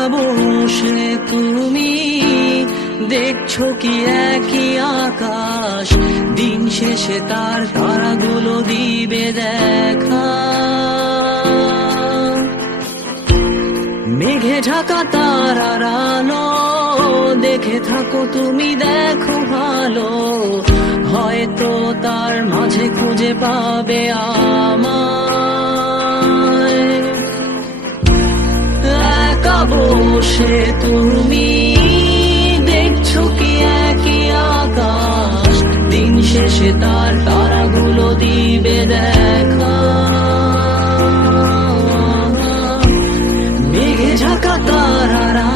একা বসে তুমি দেখছো কি একই আকাশ, দিন শেষে তার তারাগুলো দিবে দেখা। মেঘে ঢাকা তারার আলো দেখে থাকো তুমি, দেখো ভালো, হয়তো তার মাঝে খুঁজে পাবে আমায়। একা বসে তুমি দেখছো কি একই আকাশ, দিন শেষে তার তারাগুলো দিবে দেখা। মেঘে ঢাকা তারারা